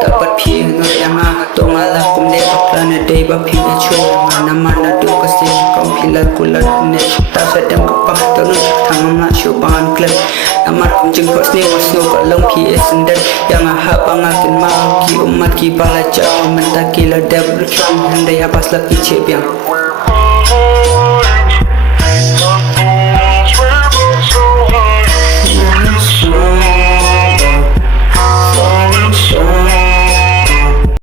dapat pi no yang to ngala kum de paklana de ba pi chu mana mana tu kasi kau pilat kulat ne ta sedang kepak tu thang na chu ban klep amat kum jeng kos ni wasno ka long pi esendet yang ha bangakin ma ki umat ki bala jaw mentakila debr kang handai abas laki chebiang